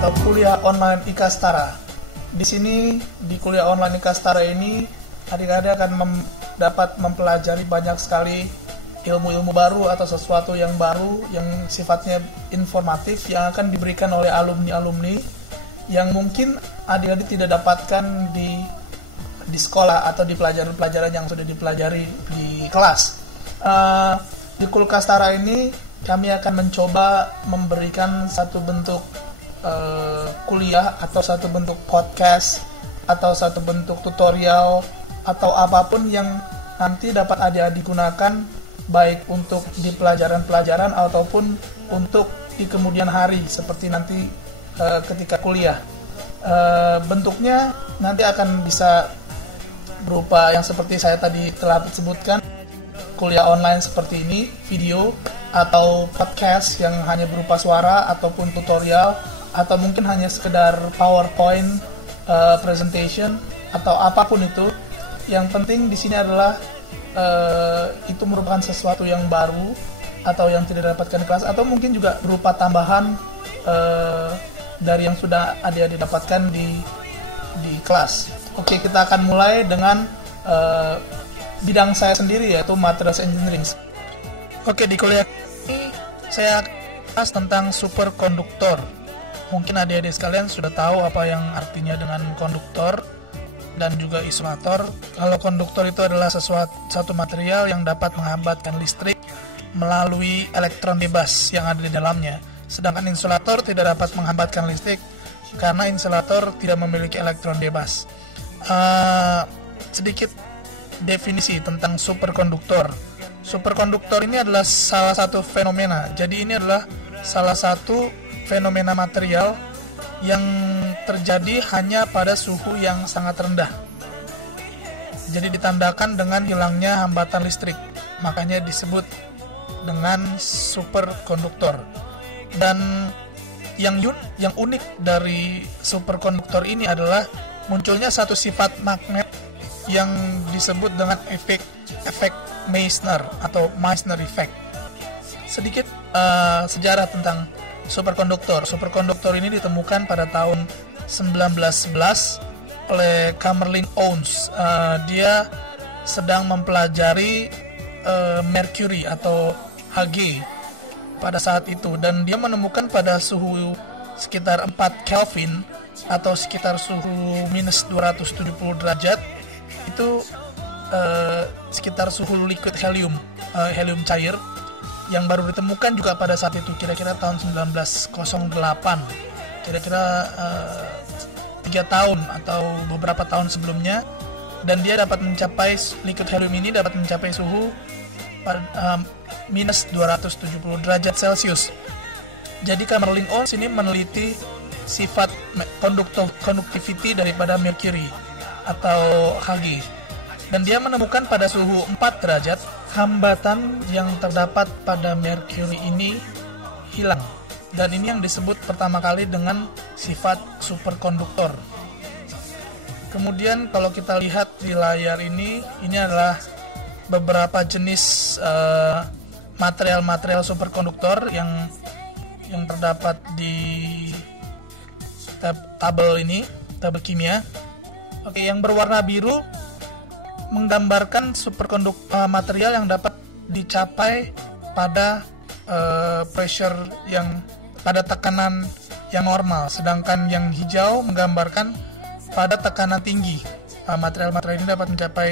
atau kuliah online Ikastara. Di sini di kuliah online Ikastara ini adik-adik akan dapat mempelajari banyak sekali ilmu-ilmu baru atau sesuatu yang baru yang sifatnya informatif yang akan diberikan oleh alumni-alumni yang mungkin adik-adik tidak dapatkan di sekolah atau di pelajaran-pelajaran yang sudah dipelajari di kelas. Di Kulkastara ini kami akan mencoba memberikan satu bentuk kuliah atau satu bentuk podcast atau satu bentuk tutorial atau apapun yang nanti dapat adik-adik gunakan baik untuk di pelajaran-pelajaran ataupun untuk di kemudian hari seperti nanti ketika kuliah. Bentuknya nanti akan bisa berupa yang seperti saya tadi telah sebutkan, kuliah online seperti ini, video atau podcast yang hanya berupa suara ataupun tutorial atau mungkin hanya sekedar PowerPoint presentation atau apapun itu. Yang penting di sini adalah itu merupakan sesuatu yang baru atau yang tidak didapatkan di kelas atau mungkin juga berupa tambahan dari yang sudah adik-adik dapatkan di kelas. Oke, kita akan mulai dengan bidang saya sendiri yaitu Materials Engineering. Oke, di kuliah ini saya bahas tentang superkonduktor. Mungkin adik-adik sekalian sudah tahu apa yang artinya dengan konduktor dan juga isolator. Kalau konduktor itu adalah satu material yang dapat menghambatkan listrik melalui elektron bebas yang ada di dalamnya. Sedangkan insulator tidak dapat menghambatkan listrik karena insulator tidak memiliki elektron bebas. Sedikit definisi tentang superkonduktor. Superkonduktor ini adalah salah satu fenomena. Jadi ini adalah salah satu fenomena material yang terjadi hanya pada suhu yang sangat rendah. Jadi ditandakan dengan hilangnya hambatan listrik. Makanya disebut dengan superkonduktor. Dan yang unik dari superkonduktor ini adalah munculnya satu sifat magnet yang disebut dengan efek Meissner atau Meissner effect. Sedikit sejarah tentang superkonduktor. Superkonduktor ini ditemukan pada tahun 1911 oleh Kamerlingh Onnes. Dia sedang mempelajari merkuri atau Hg pada saat itu, dan dia menemukan pada suhu sekitar 4 Kelvin atau sekitar suhu minus 270 derajat itu sekitar suhu liquid helium cair yang baru ditemukan juga pada saat itu, kira-kira tahun 1908, kira-kira 3 tahun atau beberapa tahun sebelumnya, dan dia dapat mencapai liquid helium ini dapat mencapai suhu minus 270 derajat Celcius. Jadi Kamerlingh Onnes ini meneliti sifat conductivity daripada merkuri atau Hg, dan dia menemukan pada suhu 4 derajat hambatan yang terdapat pada merkuri ini hilang, dan ini yang disebut pertama kali dengan sifat superkonduktor. Kemudian kalau kita lihat di layar ini adalah beberapa jenis material-material superkonduktor yang terdapat di tabel tabel kimia. Oke, yang berwarna biru menggambarkan material yang dapat dicapai pada pressure yang pada tekanan yang normal, sedangkan yang hijau menggambarkan pada tekanan tinggi. Material-material ini dapat mencapai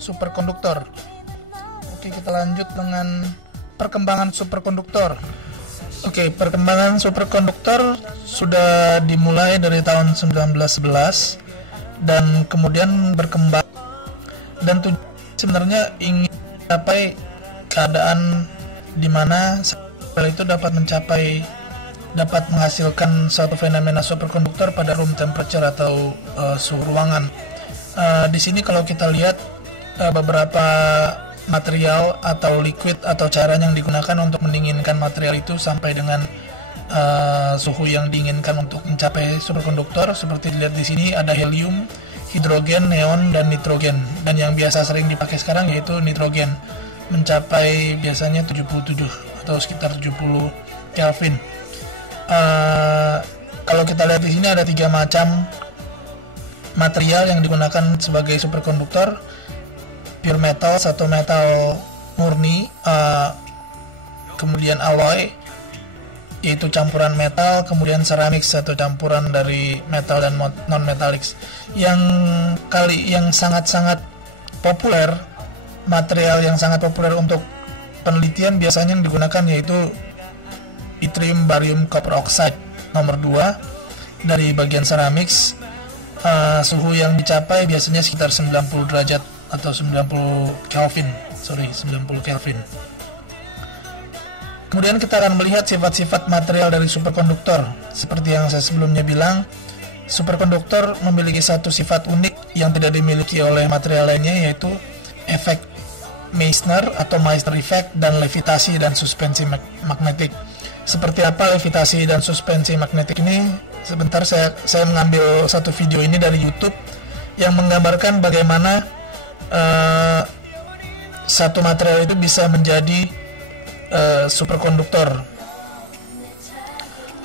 superkonduktor. Oke, kita lanjut dengan perkembangan superkonduktor. Oke, perkembangan superkonduktor sudah dimulai dari tahun 1911 dan kemudian berkembang, dan sebenarnya ingin mencapai keadaan di mana itu dapat menghasilkan suatu fenomena superkonduktor pada room temperature atau suhu ruangan. Di sini kalau kita lihat beberapa material atau liquid atau cairan yang digunakan untuk mendinginkan material itu sampai dengan suhu yang diinginkan untuk mencapai superkonduktor. Seperti dilihat di sini ada helium, hidrogen, neon, dan nitrogen. Dan yang biasa sering dipakai sekarang yaitu nitrogen, mencapai biasanya 77 atau sekitar 70 Kelvin. Kalau kalau kita lihat di sini ada 3 macam material yang digunakan sebagai superkonduktor. Pure metal, satu metal murni, kemudian alloy yaitu campuran metal, kemudian ceramic satu campuran dari metal dan non metallic. Yang sangat-sangat populer, material yang sangat populer untuk penelitian biasanya yang digunakan yaitu yttrium barium copper oxide nomor 2 dari bagian ceramics. Suhu yang dicapai biasanya sekitar 90 derajat atau 90 Kelvin. Kemudian kita akan melihat sifat-sifat material dari superkonduktor. Seperti yang saya sebelumnya bilang, superkonduktor memiliki satu sifat unik yang tidak dimiliki oleh material lainnya, yaitu efek Meissner atau Meissner effect dan levitasi dan suspensi magnetik. Seperti apa levitasi dan suspensi magnetik ini? Sebentar, saya mengambil satu video ini dari YouTube yang menggambarkan bagaimana satu material itu bisa menjadi superkonduktor.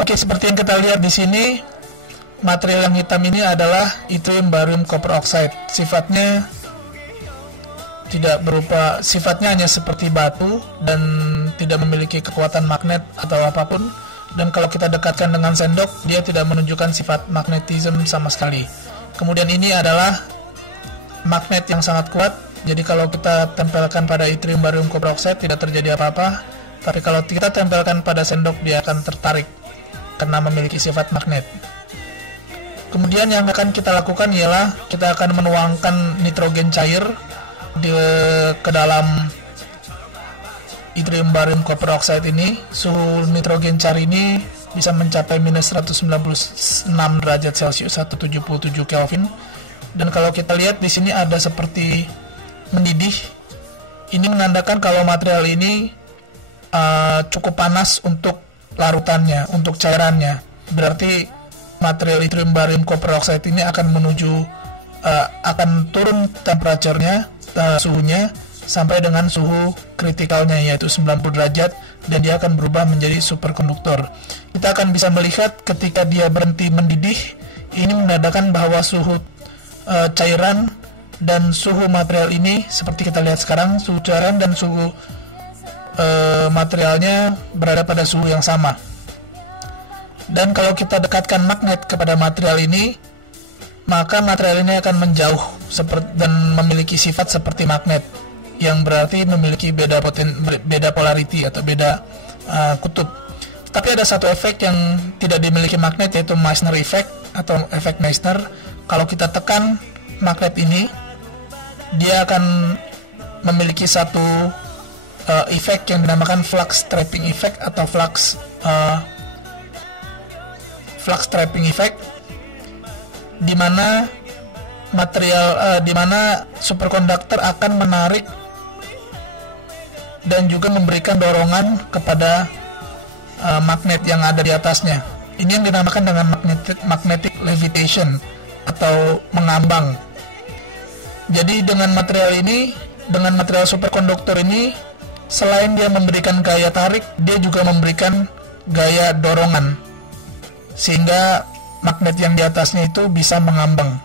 Oke, seperti yang kita lihat di sini, material yang hitam ini adalah yttrium barium copper oxide. Sifatnya hanya seperti batu dan tidak memiliki kekuatan magnet atau apapun. Dan kalau kita dekatkan dengan sendok, dia tidak menunjukkan sifat magnetisme sama sekali. Kemudian ini adalah magnet yang sangat kuat. Jadi kalau kita tempelkan pada yttrium barium copper oxide tidak terjadi apa-apa. Tapi kalau kita tempelkan pada sendok, dia akan tertarik karena memiliki sifat magnet. Kemudian yang akan kita lakukan ialah kita akan menuangkan nitrogen cair ke dalam yttrium barium copper oxide ini. Suhu nitrogen cair ini bisa mencapai minus 196 derajat Celcius atau 77 Kelvin. Dan kalau kita lihat di sini ada seperti mendidih. Ini menandakan kalau material ini cukup panas untuk larutannya, untuk cairannya. Berarti material yttrium barium copper oxide ini akan akan turun temperaturnya, suhunya sampai dengan suhu kritikalnya yaitu 90 derajat, dan dia akan berubah menjadi superkonduktor. Kita akan bisa melihat ketika dia berhenti mendidih, ini menandakan bahwa suhu cairan dan suhu material ini, seperti kita lihat sekarang, suhu cairan dan suhu materialnya berada pada suhu yang sama. Dan kalau kita dekatkan magnet kepada material ini, maka material ini akan menjauh dan memiliki sifat seperti magnet, yang berarti memiliki beda polarity atau beda kutub. Tapi ada satu efek yang tidak dimiliki magnet, yaitu Meissner effect atau efek Meissner. Kalau kita tekan magnet ini, dia akan memiliki satu efek yang dinamakan flux trapping effect atau flux trapping effect, di mana superkonduktor akan menarik dan juga memberikan dorongan kepada magnet yang ada di atasnya. Ini yang dinamakan dengan magnetic levitation atau mengambang. Jadi dengan material superkonduktor ini, selain dia memberikan gaya tarik, dia juga memberikan gaya dorongan, sehingga magnet yang di atasnya itu bisa mengambang.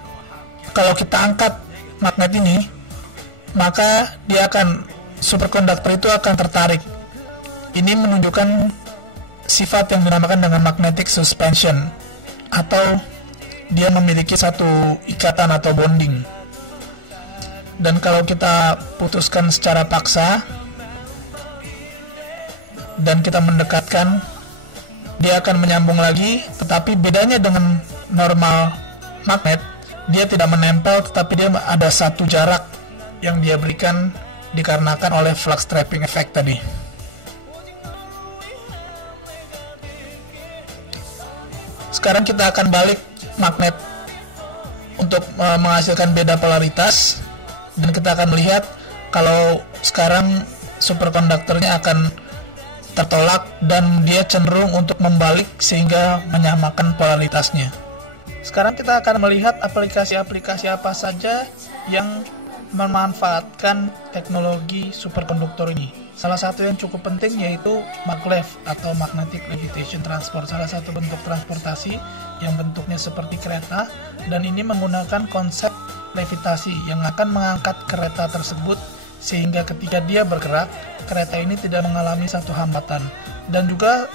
Kalau kita angkat magnet ini, maka superkonduktor itu akan tertarik. Ini menunjukkan sifat yang dinamakan dengan magnetic suspension, atau dia memiliki satu ikatan atau bonding. Dan kalau kita putuskan secara paksa dan kita mendekatkan, dia akan menyambung lagi. Tetapi bedanya dengan normal magnet, dia tidak menempel, tetapi dia ada satu jarak yang dia berikan dikarenakan oleh flux trapping effect tadi. Sekarang kita akan balik magnet untuk menghasilkan beda polaritas, dan kita akan melihat kalau sekarang superkonduktornya akan tertolak dan dia cenderung untuk membalik sehingga menyamakan polaritasnya. Sekarang kita akan melihat aplikasi-aplikasi apa saja yang memanfaatkan teknologi superkonduktor ini. Salah satu yang cukup penting yaitu maglev atau magnetic levitation transport, salah satu bentuk transportasi yang bentuknya seperti kereta, dan ini menggunakan konsep levitasi yang akan mengangkat kereta tersebut sehingga ketika dia bergerak, kereta ini tidak mengalami satu hambatan. Dan juga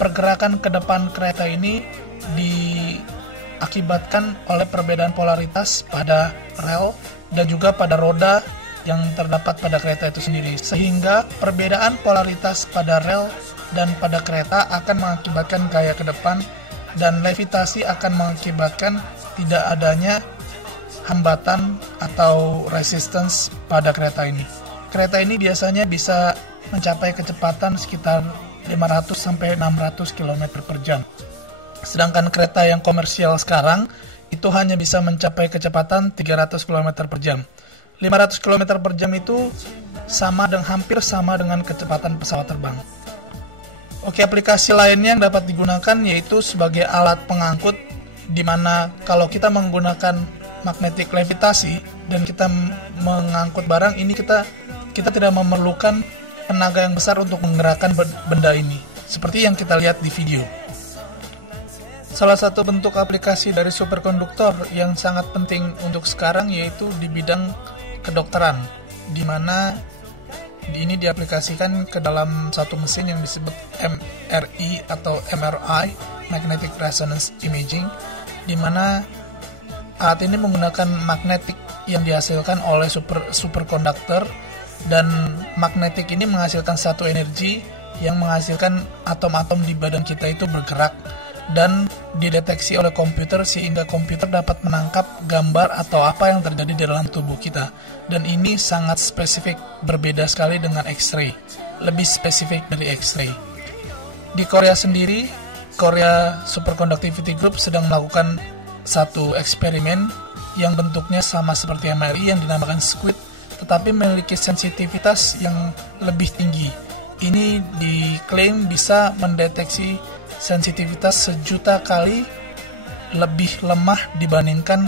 pergerakan ke depan kereta ini diakibatkan oleh perbedaan polaritas pada rel dan juga pada roda yang terdapat pada kereta itu sendiri, sehingga perbedaan polaritas pada rel dan pada kereta akan mengakibatkan gaya ke depan, dan levitasi akan mengakibatkan tidak adanya hambatan atau resistance pada kereta ini. Kereta ini biasanya bisa mencapai kecepatan sekitar 500 sampai 600 km per jam. Sedangkan kereta yang komersial sekarang itu hanya bisa mencapai kecepatan 300 km per jam. 500 km per jam itu hampir sama dengan kecepatan pesawat terbang. Oke, aplikasi lainnya yang dapat digunakan yaitu sebagai alat pengangkut, di mana kalau kita menggunakan magnetic levitasi dan kita mengangkut barang ini, kita tidak memerlukan tenaga yang besar untuk menggerakkan benda ini, seperti yang kita lihat di video. Salah satu bentuk aplikasi dari superkonduktor yang sangat penting untuk sekarang yaitu di bidang kedokteran, di mana ini diaplikasikan ke dalam satu mesin yang disebut MRI atau MRI, Magnetic Resonance Imaging, di mana alat ini menggunakan magnetik yang dihasilkan oleh superkonduktor, dan magnetik ini menghasilkan satu energi yang menghasilkan atom-atom di badan kita itu bergerak dan dideteksi oleh komputer sehingga komputer dapat menangkap gambar atau apa yang terjadi di dalam tubuh kita. Dan ini sangat spesifik, berbeda sekali dengan X-ray, lebih spesifik dari X-ray. Di Korea sendiri, Korea Superconductivity Group sedang melakukan satu eksperimen yang bentuknya sama seperti MRI yang dinamakan SQUID, tetapi memiliki sensitivitas yang lebih tinggi. Ini diklaim bisa mendeteksi sensitivitas 1.000.000 kali lebih lemah dibandingkan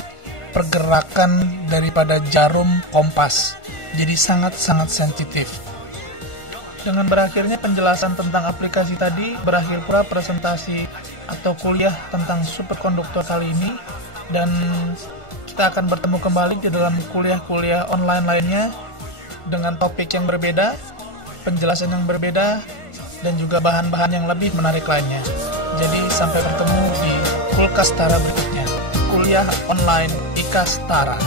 pergerakan daripada jarum kompas. Jadi sangat-sangat sensitif. Dengan berakhirnya penjelasan tentang aplikasi tadi, berakhir pula presentasi atau kuliah tentang superkonduktor kali ini, dan kita akan bertemu kembali di dalam kuliah-kuliah online lainnya dengan topik yang berbeda, penjelasan yang berbeda, dan juga bahan-bahan yang lebih menarik lainnya. Jadi sampai bertemu di Kulkas Tara berikutnya. Kuliah online IKAS Tara.